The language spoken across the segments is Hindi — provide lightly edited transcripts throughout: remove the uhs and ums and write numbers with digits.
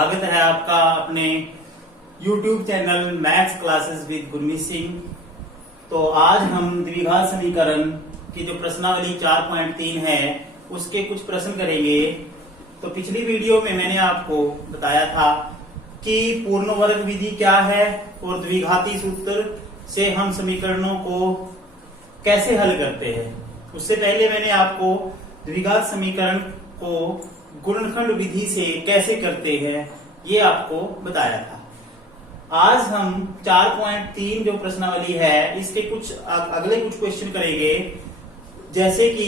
स्वागत है आपका अपने YouTube channel maths classes with Gurmeet Singh. तो आज हम द्विघात समीकरण की जो प्रश्नावली 4.3 है उसके कुछ प्रश्न करेंगे। तो पिछली वीडियो में मैंने आपको बताया था कि पूर्ण वर्ग विधि क्या है और द्विघाती सूत्र से हम समीकरणों को कैसे हल करते हैं। उससे पहले मैंने आपको द्विघात समीकरण को गुणनखंड विधि से कैसे करते हैं ये आपको बताया था। आज हम 4.3 जो प्रश्नावली है इसके कुछ अगले कुछ क्वेश्चन करेंगे। जैसे कि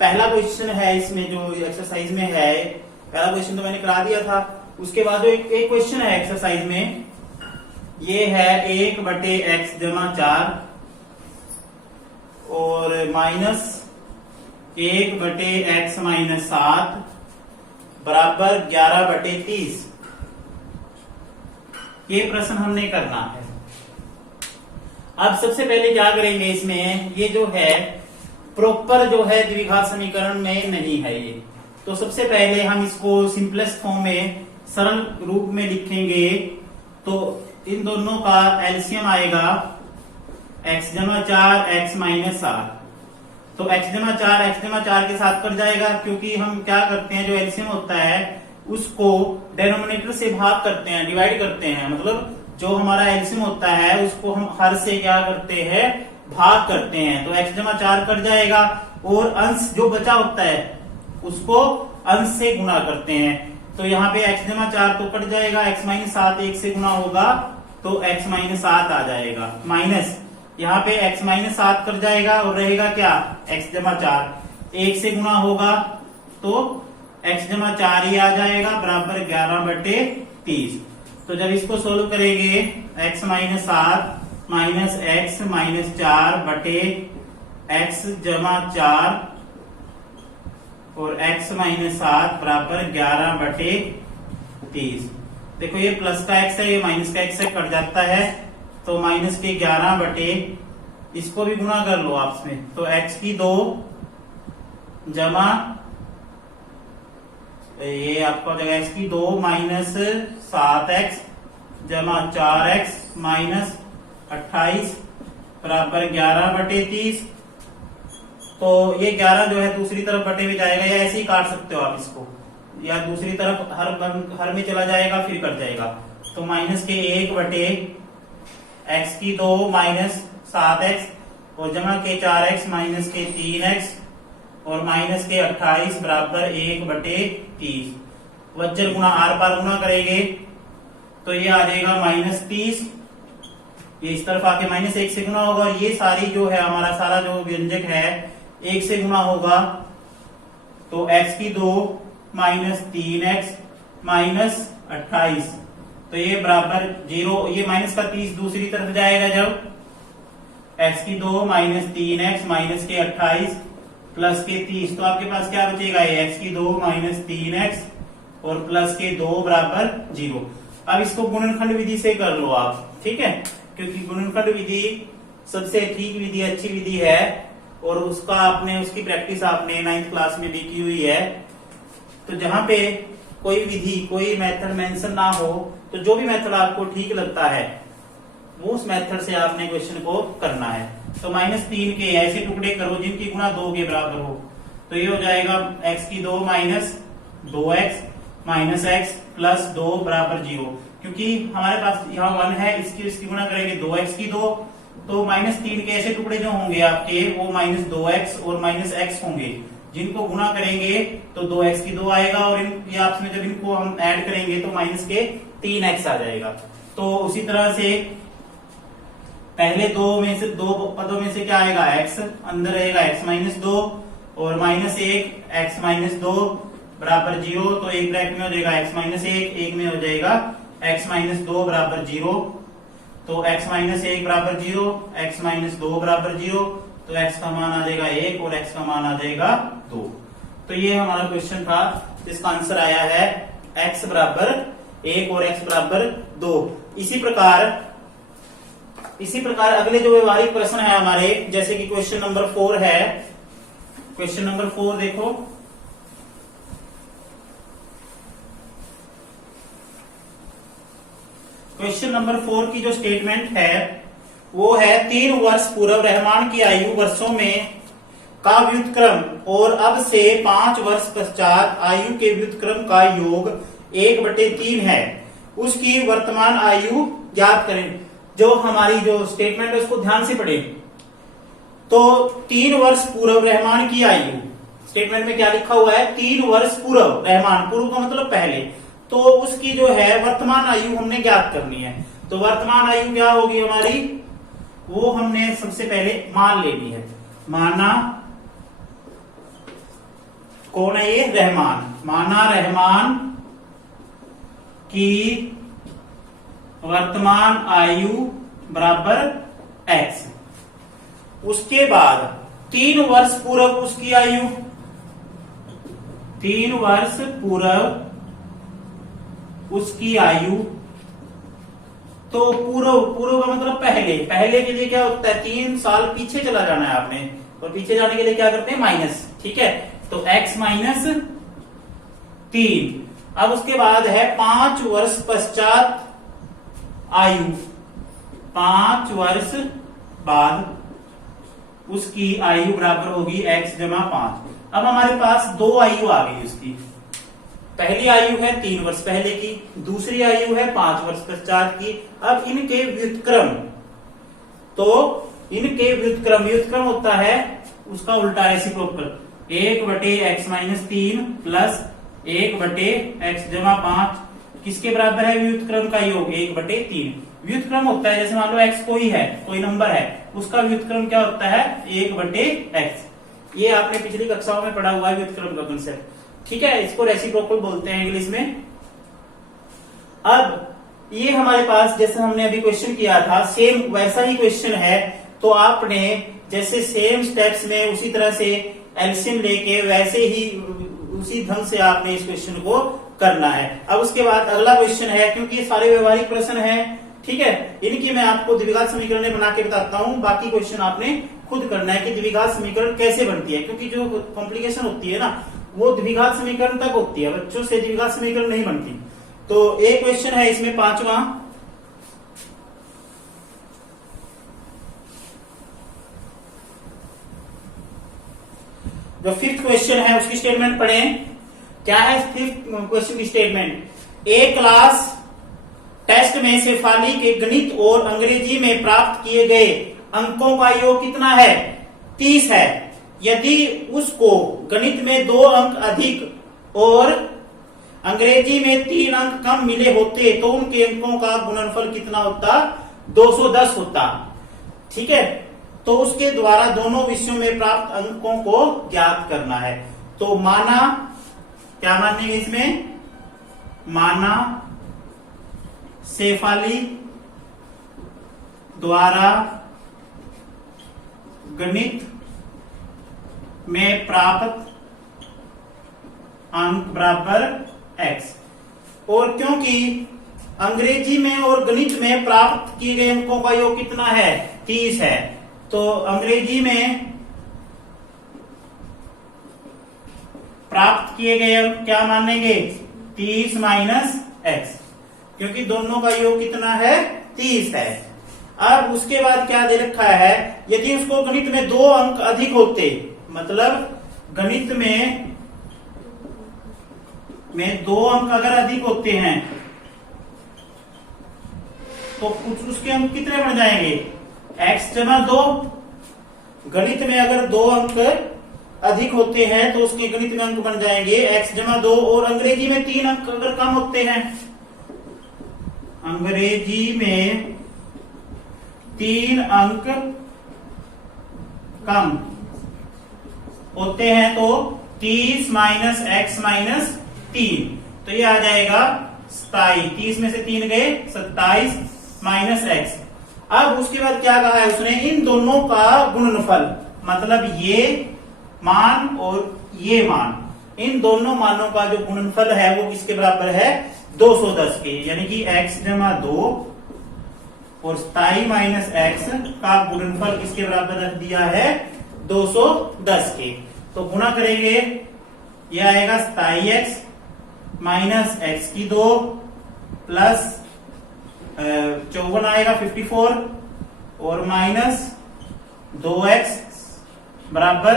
पहला क्वेश्चन है इसमें जो एक्सरसाइज में है, पहला क्वेश्चन तो मैंने करा दिया था। उसके बाद जो एक क्वेश्चन है एक्सरसाइज में, ये है 1/x जमा 4 और माइनस 1/x माइनस 7 बराबर 11/30। ये प्रश्न हमने करना है। अब सबसे पहले क्या करेंगे, इसमें ये जो है प्रॉपर जो है द्विघात समीकरण में नहीं है ये, तो सबसे पहले हम इसको सिंपलेस्ट फॉर्म में सरल रूप में लिखेंगे। तो इन दोनों का एलसीएम आएगा x जमा 4 x माइनस 7। तो x जमा 4 के साथ कट जाएगा, क्योंकि हम क्या करते हैं जो एलसीएम होता है उसको डेनोमिनेटर से भाग करते हैं, डिवाइड करते हैं। मतलब जो हमारा एलसीएम होता है उसको हम हर से क्या करते हैं, भाग करते हैं। तो x जमा 4 कट जाएगा और अंश जो बचा होता है उसको अंश से गुना करते हैं। तो यहाँ पे x जमा 4 तो कट जाएगा, x माइनस 7 1 से गुना होगा तो x माइनस 7 आ जाएगा, माइनस यहाँ पे x माइनस 7 कर जाएगा और रहेगा क्या, x जमा 4 1 से गुना होगा तो x जमा 4 ही आ जाएगा बराबर 11/30। तो जब इसको सोल्व करेंगे x minus 7 minus x minus 4 बटे x जमा 4 और x माइनस 7 बराबर 11/30। देखो ये प्लस का x है, ये माइनस का x है, कट जाता है तो माइनस के 11 बटे, इसको भी गुना कर लो आपस में, तो x की 2 जमा ये आपका हो जाएगा x की 2 माइनस 7x जमा 4x माइनस 28 बराबर 11/30। तो ये 11 जो है दूसरी तरफ बटे में जाएगा, या ऐसे ही काट सकते हो आप इसको, या दूसरी तरफ हर में चला जाएगा फिर कट जाएगा। तो माइनस के 1 बटे x की 2 माइनस 7x और जमा के 4x माइनस के 3x और माइनस के 28 बराबर 1/30। वज्र गुणा आर पार गुणा करेंगे तो ये आ जाएगा माइनस 30। ये इस तरफ आके माइनस 1 से गुणा होगा और ये सारी जो है हमारा सारा जो व्यंजक है 1 से गुणा होगा। तो x की 2 माइनस 3x माइनस 28, तो ये बराबर 0। ये माइनस का 30 दूसरी तरफ जाएगा जब x की 2 माइनस 3x माइनस के 28 प्लस के 30, तो आपके पास क्या बचेगा, ये x की 2 माइनस 3x और प्लस के 2 बराबर 0। अब इसको गुणनखंड विधि से कर लो आप, ठीक है, क्योंकि गुणनखंड विधि सबसे ठीक विधि, अच्छी विधि है और उसकी प्रैक्टिस आपने 9th क्लास में भी की हुई है। तो जहां पे कोई विधि कोई मेथड मेंशन ना हो तो जो भी मेथड आपको ठीक लगता है वो उस मेथड से आपने क्वेश्चन को करना है। तो -3 के ऐसे टुकड़े करो जिनकी गुणा 2 के बराबर हो। तो ये हो जाएगा x की 2 minus 2x minus x plus 2 बराबर 0। क्योंकि हमारे पास यहाँ 1 है, इसकी गुणा करेंगे 2x की 2, तो -3 के ऐसे टुकड़े जो होंगे आपके वो -2x और -x होंगे, जिनको गुणा करेंगे तो 2x की 2 आएगा और ये आपस में जब इनको हम ऐड करेंगे तो माइनस के 3x आ जाएगा। तो उसी तरह से पहले दो पदों में से क्या आएगा, x अंदर रहेगा x माइनस 2 और माइनस 1 x माइनस 2 बराबर 0। तो एक ब्रैकेट में हो जाएगा x माइनस 1, एक में हो जाएगा x माइनस 2 बराबर 0। तो x माइनस 1 बराबर 0, x माइनस 2 बराबर 0, तो x का मान आ जाएगा 1 और x का मान आ जाएगा 2। तो ये हमारा क्वेश्चन था जिसका आंसर आया है x बराबर 1 और x बराबर 2। इसी प्रकार अगले जो व्यवहारिक प्रश्न है हमारे, जैसे कि क्वेश्चन नंबर 4 है। क्वेश्चन नंबर 4 देखो, क्वेश्चन नंबर 4 की जो स्टेटमेंट है वो है 3 वर्ष पूर्व रहमान की आयु वर्षों में का व्युत्क्रम और अब से 5 वर्ष पश्चात आयु के व्युत्क्रम का योग 1/3 है, उसकी वर्तमान आयु ज्ञात करें। जो हमारी जो स्टेटमेंट है उसको ध्यान से पढ़े। तो 3 वर्ष पूर्व रहमान की आयु, स्टेटमेंट में क्या लिखा हुआ है, 3 वर्ष पूर्व रहमान, पूर्व का मतलब पहले, तो उसकी जो है वर्तमान आयु हमने ज्ञात करनी है। तो वर्तमान आयु क्या होगी हमारी, वो हमने सबसे पहले मान लेनी है। माना कौन है ये, रहमान। माना रहमान की वर्तमान आयु बराबर x। उसके बाद 3 वर्ष पूर्व उसकी आयु, 3 वर्ष पूर्व उसकी आयु, तो पूर्व का मतलब पहले, पहले के लिए क्या होता है, 3 साल पीछे चला जाना है आपने, और पीछे जाने के लिए क्या करते हैं, माइनस। ठीक है, तो x माइनस 3। अब उसके बाद है 5 वर्ष पश्चात आयु, 5 वर्ष बाद उसकी आयु बराबर होगी x जमा 5। अब हमारे पास 2 आयु आ गई उसकी। पहली आयु है 3 वर्ष पहले की, दूसरी आयु है 5 वर्ष पश्चात की। अब इनके व्युत्क्रम, तो इनके व्युत्क्रम, व्युत्क्रम होता है उसका उल्टा reciprocal, 1/x minus 3 plus 1/x जमा 5 किसके बराबर है, व्युत्क्रम का योग 1/3। व्युत्क्रम होता है जैसे मान लो x कोई है, कोई नंबर है, उसका व्युत्क्रम क्या होता है, 1/x। ये आपने पिछली कक्षाओं में पढ़ा हुआ है व्युत्क्रम का कंसेप्ट। ठीक है, इसको रेसिप्रोकल बोलते हैं इंग्लिश में। अब ये हमारे पास जैसे हमने अभी क्वेश्चन किया था, सेम वैसा ही क्वेश्चन है, तो आपने जैसे सेम स्टेप्स में उसी तरह से एलसीएम लेके वैसे ही उसी ढंग से आपने इस क्वेश्चन को करना है। अब उसके बाद अगला क्वेश्चन है, क्योंकि ये सारे व्यवहारिक प्रश्न हैं, ठीक है, इनकी मैं आपको द्विघात समीकरण बना के बताता हूं, बाकी क्वेश्चन आपने खुद करना है कि द्विघात समीकरण कैसे बनती है, क्योंकि जो कॉम्प्लिकेशन होती है ना वो द्विघात समीकरण तक होती है, बच्चों से द्विघात समीकरण नहीं बनती। तो एक क्वेश्चन है इसमें 5वां, जो 5th क्वेश्चन है उसकी स्टेटमेंट पढ़ें। क्या है 5th क्वेश्चन की स्टेटमेंट, ए क्लास टेस्ट में शेफाली के गणित और अंग्रेजी में प्राप्त किए गए अंकों का योग कितना है, 30 है। यदि उसको गणित में 2 अंक अधिक और अंग्रेजी में 3 अंक कम मिले होते तो उनके अंकों का गुणनफल कितना होता, 210 होता। ठीक है, तो उसके द्वारा दोनों विषयों में प्राप्त अंकों को ज्ञात करना है। तो माना, क्या मानेंगे इसमें, माना शेफाली द्वारा गणित में प्राप्त अंक बराबर x, और क्योंकि अंग्रेजी में और गणित में प्राप्त किए गए अंकों का योग कितना है, 30 है, तो अंग्रेजी में प्राप्त किए गए अंक क्या मानेंगे, 30 माइनस x, क्योंकि दोनों का योग कितना है, 30 है। अब उसके बाद क्या दे रखा है, यदि उसको गणित में 2 अंक अधिक होते, मतलब गणित में 2 अंक अगर अधिक होते हैं तो कुछ उसके अंक कितने बन जाएंगे, x जमा 2। गणित में अगर 2 अंक अधिक होते हैं तो उसके गणित में अंक बन जाएंगे x जमा 2, और अंग्रेजी में 3 अंक अगर कम होते हैं, अंग्रेजी में 3 अंक कम होते हैं तो 30 माइनस x माइनस 3, तो ये आ जाएगा 27। 30 में से 3 गए 27 माइनस x। अब उसके बाद क्या कहा है उसने, इन दोनों का गुणनफल, मतलब ये मान और ये मान, इन दोनों मानों का जो गुणनफल है वो किसके बराबर है, 210 के, यानी कि x जमा 2 और 27 माइनस x का गुणनफल किसके बराबर रख दिया है, 210 के। तो गुणा करेंगे, ये आएगा 27x माइनस x की 2 प्लस 54 आएगा 54 और माइनस 2x बराबर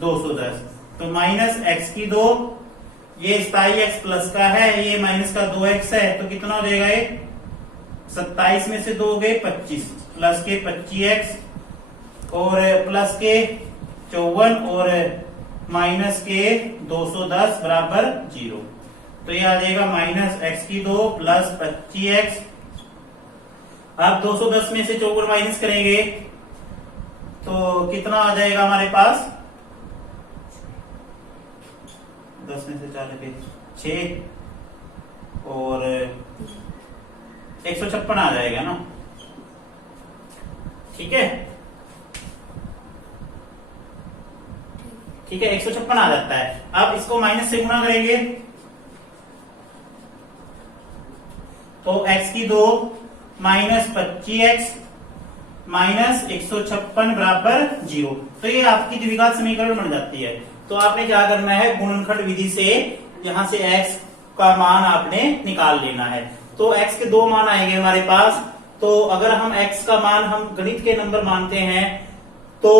210। तो माइनस x की 2, ये स्थाई x प्लस का है, ये माइनस का 2x है, तो कितना हो जाएगा ये 27 में से 2 गए 25, प्लस के 25x और प्लस के 54 और माइनस के 210 बराबर 0। तो ये आ जाएगा माइनस x की 2 प्लस 25x। अब 210 में से 54 माइनस करेंगे तो कितना आ जाएगा हमारे पास, 10 में से 4 लगे 6 और 156 आ जाएगा ना। ठीक है, ठीक है 156 आ जाता है। अब इसको माइनस से गुणा करेंगे तो x की 2 माइनस 25x माइनस 156 बराबर 0। तो ये आपकी द्विघात समीकरण बन जाती है। तो आपने क्या करना है, गुणनखंड विधि से यहां से x का मान आपने निकाल लेना है। तो x के 2 मान आएंगे हमारे पास। तो अगर हम x का मान हम गणित के नंबर मानते हैं तो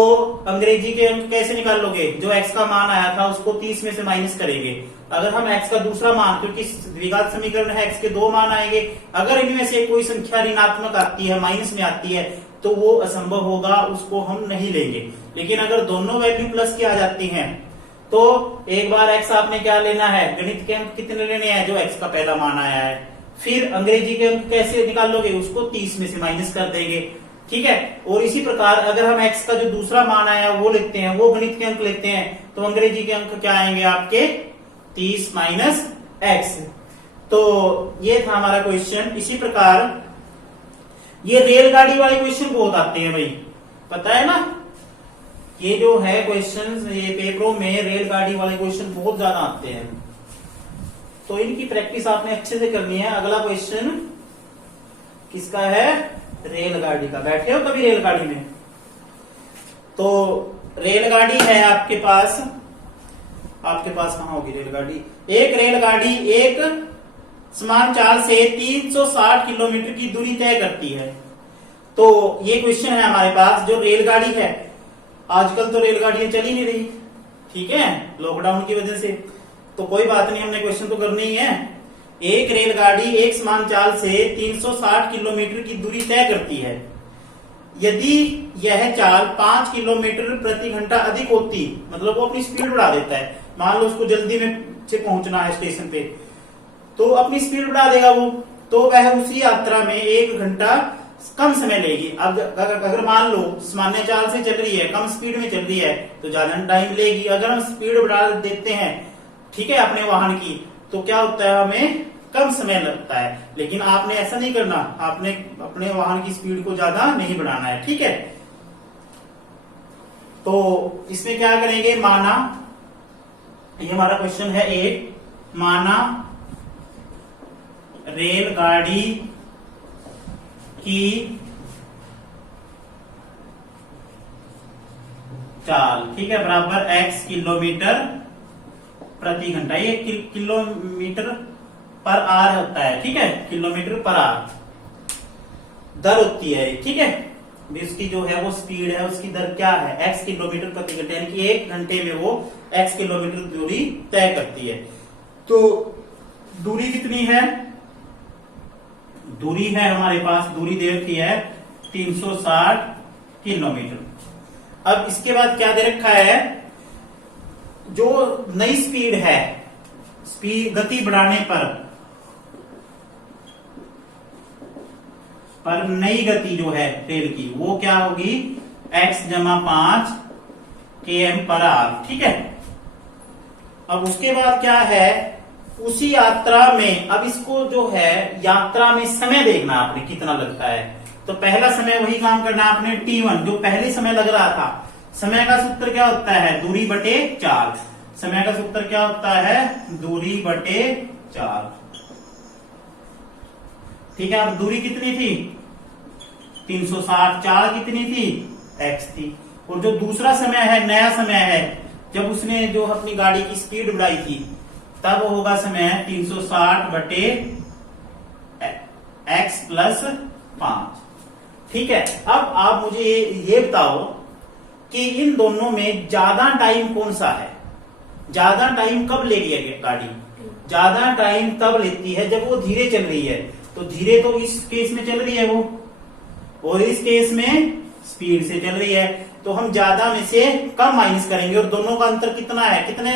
अंग्रेजी के अंक कैसे निकाल लोगे, जो x का मान आया था उसको 30 में से माइनस करेंगे। अगर हम x का दूसरा मान, क्योंकि द्विघात समीकरण है, x के 2 मान आएंगे, अगर इनमें से कोई संख्या ऋणात्मक आती है, माइनस में आती है, तो वो असंभव होगा, उसको हम नहीं लेंगे। लेकिन अगर दोनों वैल्यू प्लस की आ जाती हैं तो एक बार x आपने क्या लेना है, गणित के अंक कितने लेने हैं, जो x का पहला मान आया है। फिर अंग्रेजी के अंक कैसे निकाल लोगे, उसको 30 में से माइनस कर देंगे। ठीक है, और इसी प्रकार अगर हम x का जो दूसरा मान आया वो लेते हैं, वो गणित के अंक लेते हैं, तो अंग्रेजी के अंक क्या आएंगे आपके 30 माइनस x। तो ये था हमारा क्वेश्चन। इसी प्रकार ये रेलगाड़ी वाले क्वेश्चन बहुत आते हैं भाई, पता है ना, ये जो है क्वेश्चन, ये पेपरों में रेलगाड़ी वाले क्वेश्चन बहुत ज्यादा आते हैं। तो इनकी प्रैक्टिस आपने अच्छे से करनी है। अगला क्वेश्चन किसका है, रेलगाड़ी का। बैठे हो कभी रेलगाड़ी में? तो रेलगाड़ी है आपके पास कहां होगी रेलगाड़ी? एक रेलगाड़ी एक समान चाल से 360 किलोमीटर की दूरी तय करती है। तो ये क्वेश्चन है हमारे पास। जो रेलगाड़ी है, आजकल तो रेलगाड़ियां चल ही नहीं रही, ठीक है, लॉकडाउन की वजह से, तो कोई बात नहीं, हमने क्वेश्चन तो करनी ही है। एक रेलगाड़ी एक समान चाल से 360 किलोमीटर की दूरी तय करती है। यदि यह चाल 5 किलोमीटर प्रति घंटा अधिक होती, मतलब वो अपनी स्पीड बढ़ा देता है, मान लो उसको जल्दी में से पहुंचना है स्टेशन पे, तो अपनी स्पीड बढ़ा देगा वो, तो वह उसी यात्रा में 1 घंटा कम समय लेगी। अब अगर मान लो सामान्य चाल से चल रही है, कम स्पीड में चल रही है, तो ज्यादा टाइम लेगी। अगर हम स्पीड बढ़ा देते हैं, ठीक है, अपने वाहन की, तो क्या होता है, हमें कम समय लगता है। लेकिन आपने ऐसा नहीं करना, आपने अपने वाहन की स्पीड को ज्यादा नहीं बढ़ाना है, ठीक है। तो इसमें क्या करेंगे, माना, ये हमारा क्वेश्चन है एक, माना रेलगाड़ी की चाल, ठीक है, बराबर x किलोमीटर प्रति घंटा। ये किलोमीटर पर आवर होता है, ठीक है, किलोमीटर पर आवर दर होती है, ठीक है। इसकी जो है वो स्पीड है, उसकी दर क्या है, x किलोमीटर प्रति घंटा, यानी कि 1 घंटे में वो x किलोमीटर दूरी तय करती है। तो दूरी कितनी है, दूरी है हमारे पास, दूरी दे रखी है 360 किलोमीटर। अब इसके बाद क्या दे रखा है, जो नई स्पीड है, स्पीड गति बढ़ाने पर नई गति जो है रेल की, वो क्या होगी, x जमा 5 km पर आवर, ठीक है। अब उसके बाद क्या है, उसी यात्रा में, अब इसको जो है यात्रा में समय देखना आपने कितना लगता है। तो पहला समय वही काम करना आपने, t1 जो पहले समय लग रहा था। समय का सूत्र क्या होता है, दूरी बटे 4। समय का सूत्र क्या होता है, दूरी बटे 4, ठीक है। अब दूरी कितनी थी, 360, 4 कितनी थी, x थी। और जो दूसरा समय है, नया समय है, जब उसने जो अपनी गाड़ी की स्पीड बढ़ाई थी, तब होगा समय 360 बटे x प्लस 5। ठीक है, अब आप मुझे ये बताओ कि इन दोनों में ज्यादा टाइम कौन सा है? ज्यादा टाइम कब लेगी है गाड़ी? ज्यादा टाइम तब लेती है जब वो धीरे चल रही है। तो धीरे तो इस केस में चल रही है वो, और इस केस में स्पीड से चल रही है। तो हम ज्यादा में से कम माइनस करेंगे, और दोनों का अंतर कितना है? कितने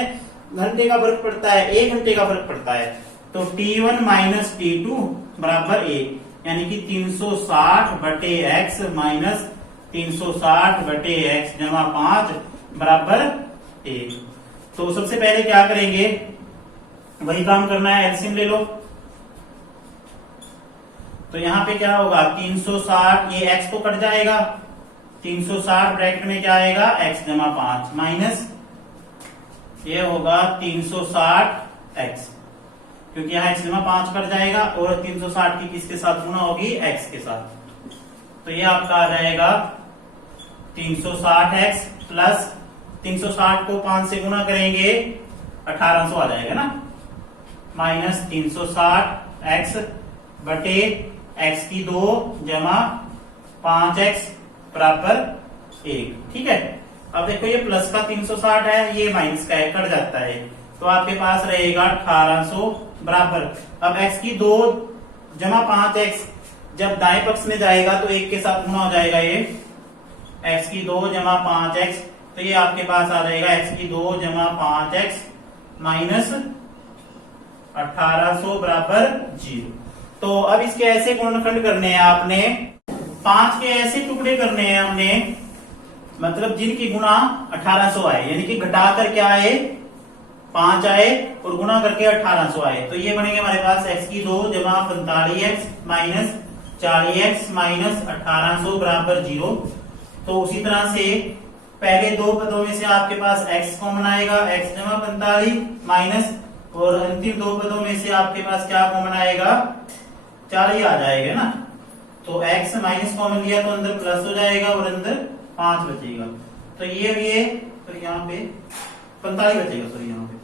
घंटे का फर्क पड़ता है? 1 घंटे का फर्क पड़ता है। तो T1 माइनस T2 बराबर 1, यानी कि 360 बटे एक्स माइनस 360 बटे एक्स जमा 5 बराबर 1। तो सबसे पहले क्या करेंगे, वही काम करना है, एलसीएम ले लो। तो यहां पे क्या होगा, 360, ये x तो कट जाएगा, 360 ब्रैकेट में क्या आएगा, x जमा 5 माइनस ये होगा 360x, क्योंकि यहाँ x जमा 5 कट जाएगा, और 360 की किसके साथ गुना होगी, x के साथ। तो ये आपका आ जाएगा 360x प्लस 360 को 5 से गुना करेंगे 1800 आ जाएगा ना, माइनस 360x बटे x की 2 जमा 5x बराबर 1। ठीक है, अब देखो ये प्लस का 360 है, ये माइनस का है, कट जाता है, तो आपके पास रहेगा 1800 बराबर। अब x की 2 जमा 5x जब दाएं पक्ष में जाएगा तो 1 के साथ गुना हो जाएगा, ये x की 2 जमा 5x, तो ये आपके पास आ जाएगा x की 2 जमा 5x माइनस 1800 बराबर 0। तो अब इसके ऐसे गुणनखंड करने हैं आपने, 5 के ऐसे टुकड़े करने हैं हमने, मतलब जिनकी गुणा 1800 आए, यानी कि घटाकर क्या आए, 5 आए, और गुणा करके 1800 आए। तो ये बनेंगे हमारे पास x की 2 जमा 45x माइनस 40x माइनस 1800 बराबर 0। तो उसी तरह से पहले दो पदों में से आपके पास x कॉमन आएगा, x जमा 45 माइनस, और अंतिम दो पदों में से आपके पास क्या कॉमन आएगा, 40 आ जाएगा ना। तो x माइनस कॉमन लिया तो अंदर प्लस हो जाएगा, और अंदर 5 बचेगा, तो ये भी है, तो यहाँ पे 45 बचेगा, सॉरी यहाँ पे।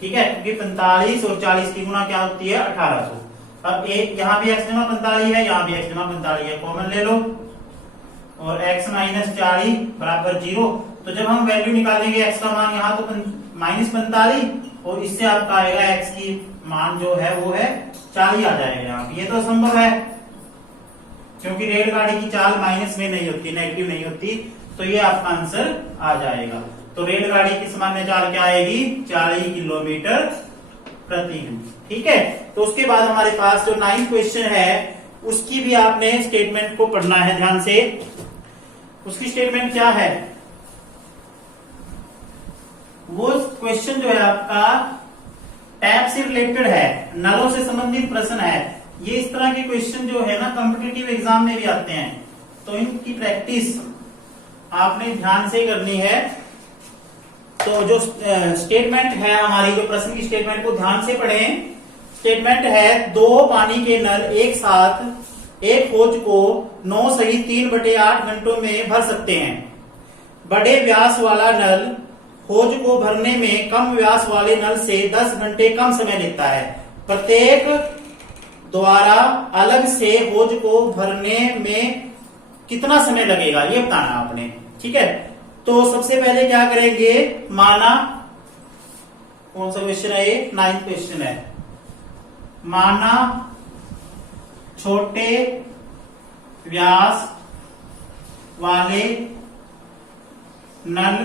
ठीक है, क्योंकि 45 और 40 की गुणा क्या होती है, 1800। अब एक यहाँ भी x जमा 45 है, यहाँ भी x जमा 45 है, कॉमन ले लो, और x माइनस 40 बराबर 0। तो जब हम वैल्यू निकालेंगे x का मान यहाँ तो माइनस 45, और इससे आपका आएगा x की मान जो है वो है 40 आ जाएगा यहाँ। ये तो असंभव है, क्योंकि रेलगाड़ी की चाल माइनस में नहीं होती, नेगेटिव नहीं होती, तो ये आपका आंसर आ जाएगा। तो रेलगाड़ी की सामान्य चाल क्या आएगी, 40 किलोमीटर प्रति घंटे। ठीक है, तो उसके बाद हमारे पास जो 9th क्वेश्चन है उसकी भी आपने स्टेटमेंट को पढ़ना है ध्यान से। उसकी स्टेटमेंट क्या है, वो क्वेश्चन जो है आपका टैप से रिलेटेड है, नलों से संबंधित प्रश्न है। ये इस तरह के क्वेश्चन जो है ना कॉम्पिटिटिव एग्जाम में भी आते हैं, तो इनकी प्रैक्टिस आपने ध्यान से करनी है। तो जो स्टेटमेंट है हमारी, जो प्रश्न की स्टेटमेंट को ध्यान से पढ़ें। स्टेटमेंट है, 2 पानी के नल एक साथ एक हौज को 9 सही 3/8 घंटों में भर सकते हैं। बड़े व्यास वाला नल हौज को भरने में कम व्यास वाले नल से 10 घंटे कम समय लेता है। प्रत्येक द्वारा अलग से हौज को भरने में कितना समय लगेगा, ये बताना आपने। ठीक है, तो सबसे पहले क्या करेंगे, माना, कौन सा क्वेश्चन है ये, 9th क्वेश्चन है। माना छोटे व्यास वाले नल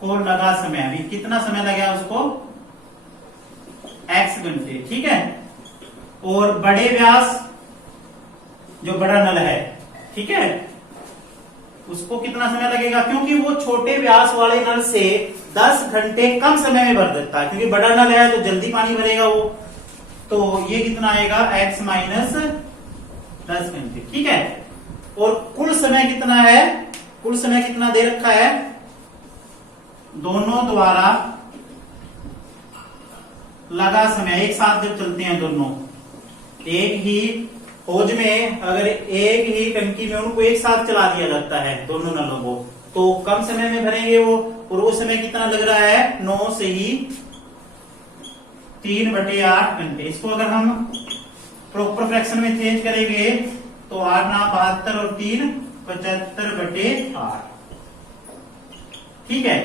को लगा समय, अभी कितना समय लगा उसको, x घंटे। ठीक है, और बड़े व्यास जो बड़ा नल है, ठीक है, उसको कितना समय लगेगा, क्योंकि वो छोटे व्यास वाले नल से 10 घंटे कम समय में भर देता है, क्योंकि बड़ा नल है तो जल्दी पानी भरेगा वो। तो ये कितना आएगा, x माइनस 10 घंटे। ठीक है, और कुल समय कितना है, कुल समय कितना दे रखा है, दोनों द्वारा लगा समय, एक साथ जब चलते हैं दोनों, एक ही हौज में अगर एक ही टंकी में उनको एक साथ चला दिया जाता है दोनों नलों को, तो कम समय में भरेंगे वो। और वो समय कितना लग रहा है, 9 से ही 3/8 घंटे। इसको अगर हम प्रॉपर फ्रैक्शन में चेंज करेंगे तो 8 ना 72 और 3 75/8। ठीक है।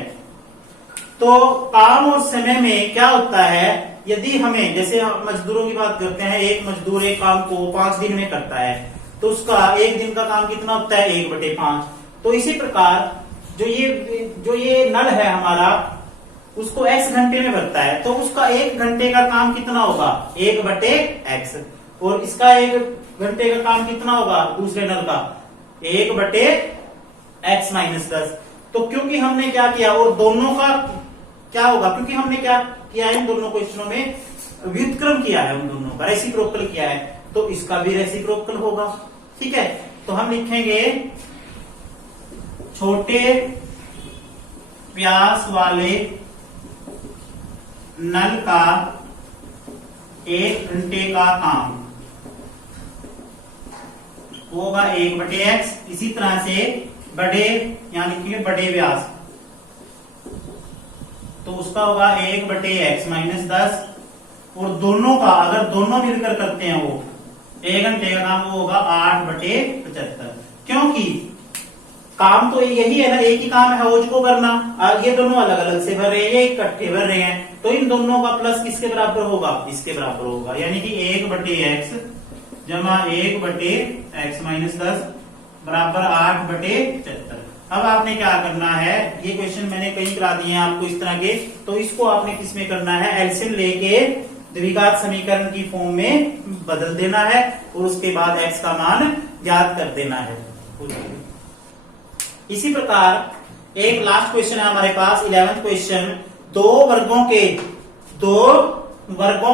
तो काम और समय में क्या होता है, यदि हमें, जैसे हम मजदूरों की बात करते हैं, एक मजदूर एक काम को 5 दिन में करता है तो उसका एक दिन का काम कितना होता है, 1/5। तो इसी प्रकार जो ये नल है हमारा, उसको x घंटे में भरता है तो उसका 1 घंटे का काम कितना होगा, 1/x। और इसका 1 घंटे का काम कितना होगा दूसरे नल का, 1/x-10। तो क्योंकि हमने क्या किया, और दोनों का क्या होगा, क्योंकि हमने क्या किया है, इन दोनों क्वेश्चनों में व्युत्क्रम किया है, उन दोनों का रेसिप्रोकल किया है, तो इसका भी रेसिप्रोकल होगा। ठीक है। तो हम लिखेंगे छोटे व्यास वाले नल का 1 घंटे का काम होगा 1/x। इसी तरह से बड़े, यहां लिखेंगे बड़े व्यास, तो उसका होगा 1/x-10। और दोनों का, अगर दोनों मिलकर करते हैं वो 1 घंटे का काम, वो होगा 8/75। क्योंकि काम तो यही है ना, एक ही काम है हौज को करना, ये दोनों अलग अलग से भर रहे हैं, ये इकट्ठे भर रहे हैं, तो इन दोनों का प्लस किसके बराबर होगा, इसके बराबर होगा। यानी कि 1/x जमा 1/x-10 बराबर 8/75। अब आपने क्या करना है, ये क्वेश्चन मैंने कई करा दिए हैं आपको इस तरह के, तो इसको आपने किस में करना है, एलसीएम लेके द्विघात समीकरण की फॉर्म में बदल देना है और उसके बाद x का मान ज्ञात कर देना है। इसी प्रकार एक लास्ट क्वेश्चन है हमारे पास, 11th क्वेश्चन। दो वर्गों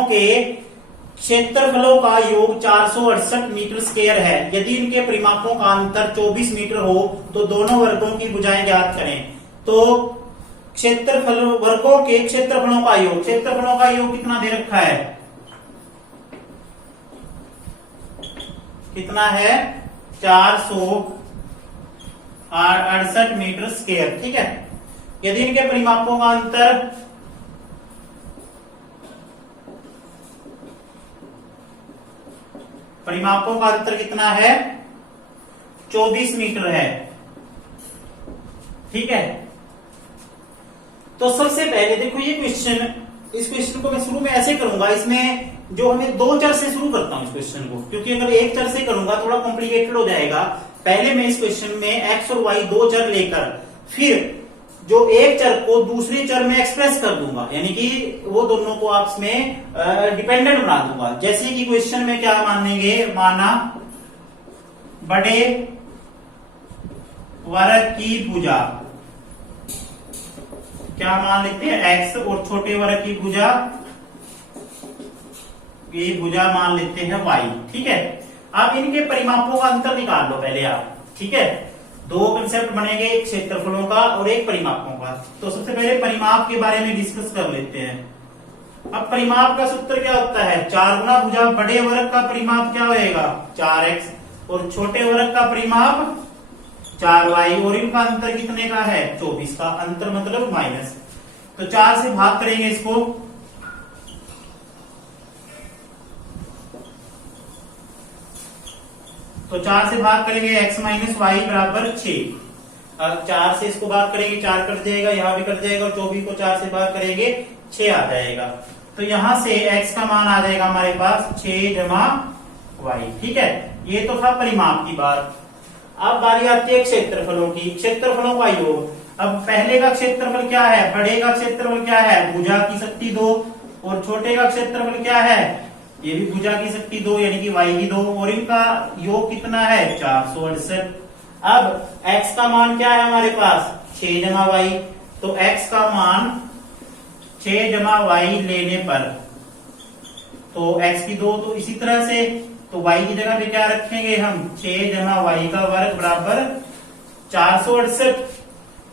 के क्षेत्रफलों का योग 468 मीटर स्क्वायर है। यदि इनके परिमापों का अंतर 24 मीटर हो तो दोनों वर्गों की भुजाएं ज्ञात करें। तो वर्गों के क्षेत्रफलों का योग कितना दे रखा है, कितना है, 468 मीटर स्क्वायर। ठीक है। यदि इनके परिमापों का अंतर कितना है, 24 मीटर है। ठीक है। तो सबसे पहले देखो ये क्वेश्चन, इस क्वेश्चन को मैं शुरू में ऐसे करूंगा, इसमें जो हमें 2 चर से शुरू करता हूं इस क्वेश्चन को, क्योंकि अगर 1 चर से करूंगा थोड़ा कॉम्प्लिकेटेड हो जाएगा। पहले मैं इस क्वेश्चन में x और y 2 चर लेकर फिर जो एक चर को दूसरे चर में एक्सप्रेस कर दूंगा, यानी कि वो दोनों को आपस में डिपेंडेंट बना दूंगा। जैसे कि क्वेश्चन में क्या मानेंगे, माना बड़े वर्ग की भुजा, क्या मान लेते हैं x, और छोटे वर्ग की भुजा मान लेते हैं y। ठीक है। अब इनके परिमापों का अंतर निकाल लो पहले आप। ठीक है। 2 कंसेप्ट बनेंगे, एक क्षेत्रफलों का और एक परिमापों का। तो सबसे पहले परिमाप के बारे में डिस्कस कर लेते हैं। अब परिमाप का सूत्र क्या होता है, 4 गुना भुजा। बड़े वर्ग का परिमाप क्या होएगा, 4x, और छोटे वर्ग का परिमाप 4y, और इनका अंतर कितने का है, 24 का। अंतर मतलब माइनस, तो 4 से भाग करेंगे इसको, तो 4 से भाग करेंगे x - y बराबर 6। अब 4 से इसको भाग करेंगे 4 कट जाएगा, यहां भी कट जाएगा, और 24 को 4 से भाग करेंगे 6 आ जाएगा। तो यहां से x का मान आ जाएगा हमारे पास 6 जमा y। ठीक है। ये तो था परिमाप की बात। अब बारी आती है क्षेत्रफलों की, क्षेत्रफलों का योग। अब पहले का क्षेत्रफल क्या है, बड़े का क्षेत्रफल क्या है, भुजा की शक्ति 2, और छोटे का क्षेत्रफल क्या है, ये भी भुजा की शक्ति 2 यानी कि y की 2, और इनका योग कितना है, 468। अब x का मान क्या है हमारे पास, 6 जमा y। तो x का मान 6 जमा y लेने पर, तो x की 2, तो इसी तरह से तो y की जगह पे क्या रखेंगे हम, 6 जमा y का वर्ग बराबर 468।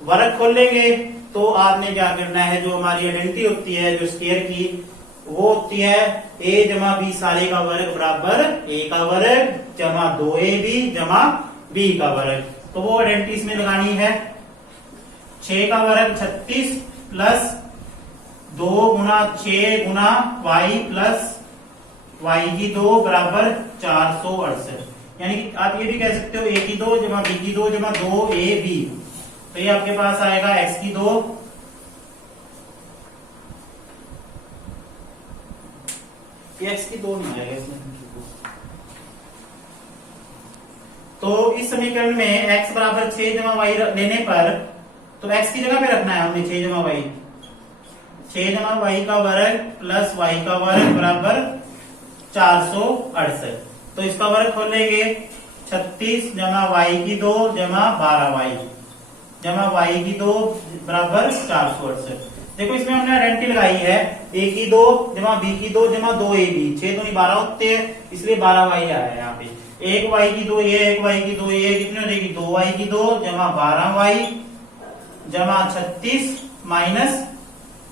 वर्ग खोलेंगे तो आपने क्या करना है, जो हमारी आइडेंटिटी होती है जो स्क्वायर की, वो होती है a जमा b सारे का वर्ग बराबर a का वर्ग जमा 2ab जमा b का वर्ग। तो वो आइडेंटिटी इसमें लगानी है, 6 का वर्ग 36 प्लस 2 गुना 6 गुना y प्लस वाई की 2 बराबर 468। यानी कि आप ये भी कह सकते हो ए की 2 जमा बी की 2 जमा 2ab। तो ये आपके पास आएगा एक्स की 2 एक्स की 2 नहीं आएगा इसमें। तो इस समीकरण में x बराबर 6 जमा वाई लेने पर, तो x की जगह पे रखना है हमने 6 जमा वाई, 6 जमा वाई का वर्ग प्लस वाई का वर्ग बराबर 468। तो इसका वर्ग खोलेंगे 36 जमा वाई की 2 जमा 12y जमा वाई की 2 बराबर 468। देखो इसमें हमने आइडेंटिटी लगाई है, a की 2 जमा b की 2 जमा 2ab, 6 दूनी 12 होते हैं, इसलिए 12y आया है यहाँ पे। एक वाई की 2 ये, एक वाई की 2 ये, कितनी हो जाएगी 2y की 2 जमा 12y जमा 36 माइनस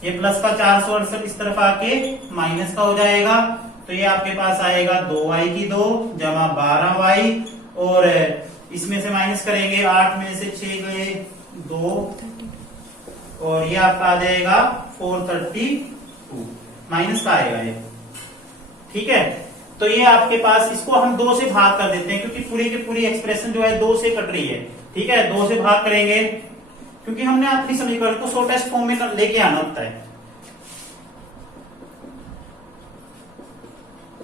ये प्लस का 468 इस तरफ आके माइनस का हो जाएगा। तो ये आपके पास आएगा 2y की 2 जमा 12y, और इसमें से माइनस करेंगे 8 में से 6 गए 2, और ये आपका आ जाएगा 432 माइनस का आएगा ये। ठीक है, तो ये आपके पास, इसको हम 2 से भाग कर देते हैं क्योंकि पूरी की पूरी एक्सप्रेशन जो है 2 से कट रही है। ठीक है, 2 से भाग करेंगे क्योंकि हमने अपनी समीकरण को शॉर्टेस्ट फॉर्म में लेके आना होता है।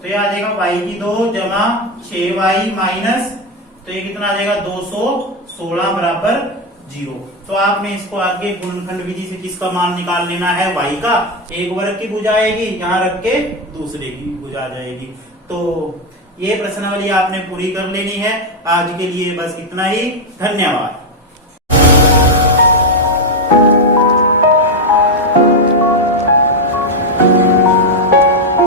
तो ये आ जाएगा y की 2 जमा 6y माइनस, तो ये कितना आ जाएगा 216 बराबर 0। तो आपने इसको आगे गुणनखंड विधि से किसका मान निकाल लेना है, y का। एक वर्ग की भुजा आएगी, यहां रख के दूसरे की भुजा आ जाएगी। तो ये प्रश्नावली आपने पूरी कर लेनी है। आज के लिए बस इतना ही, धन्यवाद।